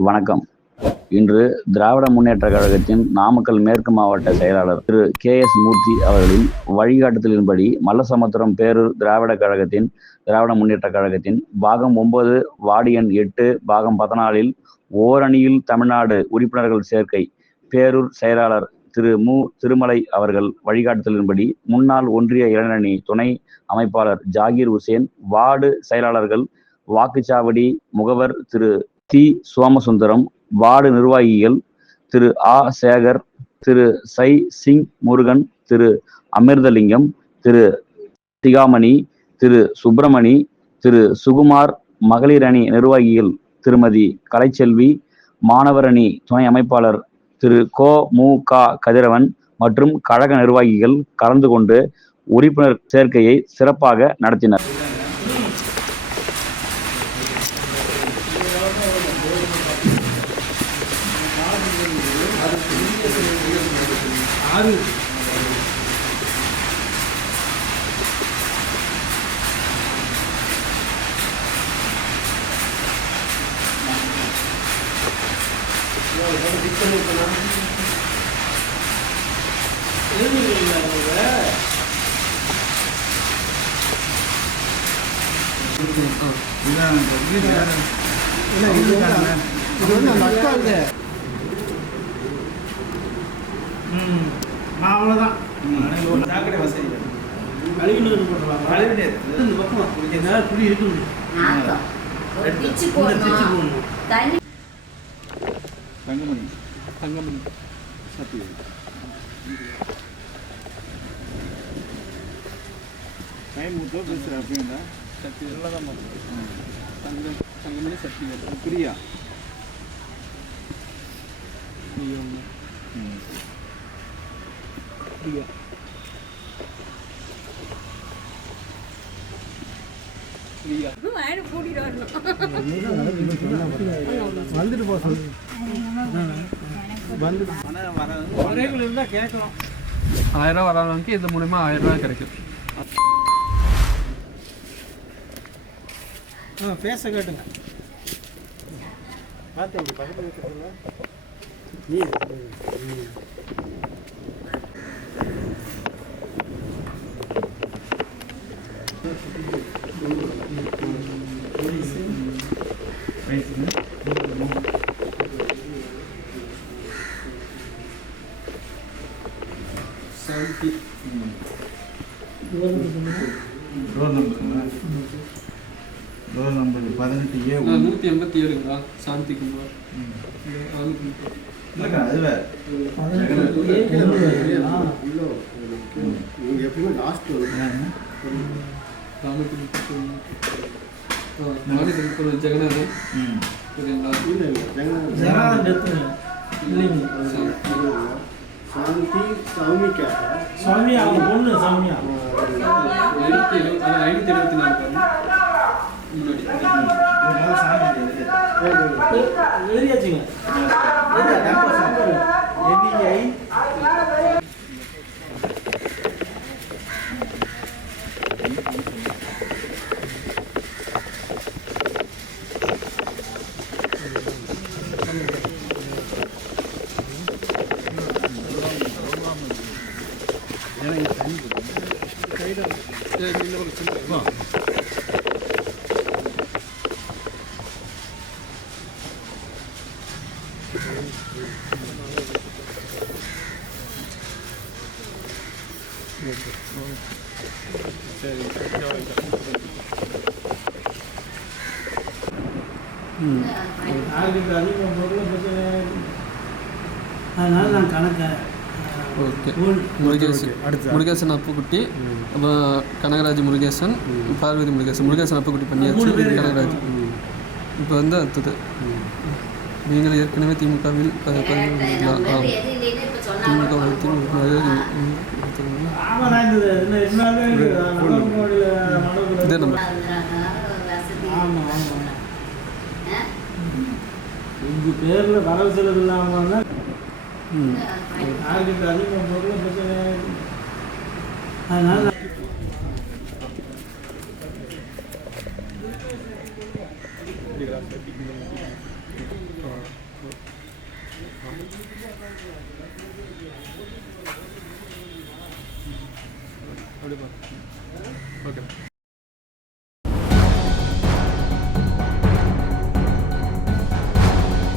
வணக்கம். இன்று திராவிட முன்னேற்ற கழகத்தின் நாமக்கல் மேற்கு மாவட்ட செயலாளர் திரு கே எஸ் மூர்த்தி அவர்களின் வழிகாட்டுதலின்படி மல்லசமுத்திரம் பேரூர் திராவிட கழகத்தின் திராவிட முன்னேற்ற கழகத்தின் பாகம் ஒன்பது வார்டு எண் எட்டு பாகம் பதினாலில் ஓரணியில் தமிழ்நாடு உறுப்பினர்கள் சேர்க்கை பேரூர் செயலாளர் திரு மு திருமலை அவர்கள் வழிகாட்டுதலின்படி முன்னாள் ஒன்றிய இளைஞரணி துணை அமைப்பாளர் ஜாகீர் உசேன் வார்டு செயலாளர்கள் வாக்குச்சாவடி முகவர் திரு தி சோமசுந்தரம் வார்டு நிர்வாகிகள் திரு ஆ. சேகர் திரு சை. சிங் முருகன் திரு அமிர்தலிங்கம் திரு திகாமணி திரு சுப்பிரமணி திரு சுகுமார் மகளிர் அணி நிர்வாகிகள் திருமதி கலைச்செல்வி மாணவரணி துணை அமைப்பாளர் திரு கோ. மு. க. கதிரவன் மற்றும் கழக நிர்வாகிகள் கலந்து கொண்டு உறுப்பினர் சேர்க்கையை சிறப்பாக நடத்தினர். 아주 이런 얘기를 하는 거야. 그러니까 우리나라는 우리나라는 우리나라는 맛깔데 அவ்வளோதான் சாக்கடை வசதி கழிவுநீர் போட்டுருவாங்க கழிவுநீர். இந்த பக்கம் குடிக்க குடி இருக்க முடியும் தங்கமணி. தங்கமணி. சத்தியம் டைம் விட்டோ பேசுகிற அப்படின்னா சக்தி நல்லா தான் தங்க தங்கமணி சக்தி பிரியா பிரியா பிரியா வந்துட்டு போக சொல்லு வந்துட்டு ஆனால் வர குறைகள் இருந்தால் கேட்கலாம் ஆயிரம் ரூபா வராதவங்களுக்கு இது மூலிமா ஆயிரம் ரூபாய் கிடைக்கும். ஆ பேச கேட்டுங்க. இப்படி பக்கத்தில் நீ ம். செவன்ட்டி டோர் நம்பருங்களா டோர் நம்பர் பதினெட்டு ஏ நூற்றி எண்பத்தி ஏழுங்களா? சாந்தி குமார் இல்லைக்கா அது வேறு ஒன்று. நானூற்றி முப்பது ஜெகநாதன். சரிங்களா? ஜெகநாதன். டெத்து இல்லைங்க. சாந்தி சௌமிகா சௌமியா அவங்க பொண்ணு சௌமியா எழுபத்தி எழுபத்தி நாலு அதனால நான் கணக்கை ஓகே. முருகேசன். முருகேசன் அப்புக்குட்டி அப்புறம் கனகராஜ் முருகேசன் பார்வதி முருகேசன். முருகேசன் அப்புக்குட்டி பண்ணியாச்சு கனகராஜ். இப்போ வந்து அடுத்தது. நீங்கள் ஏற்கனவே திமுகவில் திமுக உங்கள் பேரில் வரவு செலவு இல்லாமல் வந்தால் ம். யாருக்கு அதிகம் பொருள் பிரச்சனை அதனால நான் ஆ ఓకే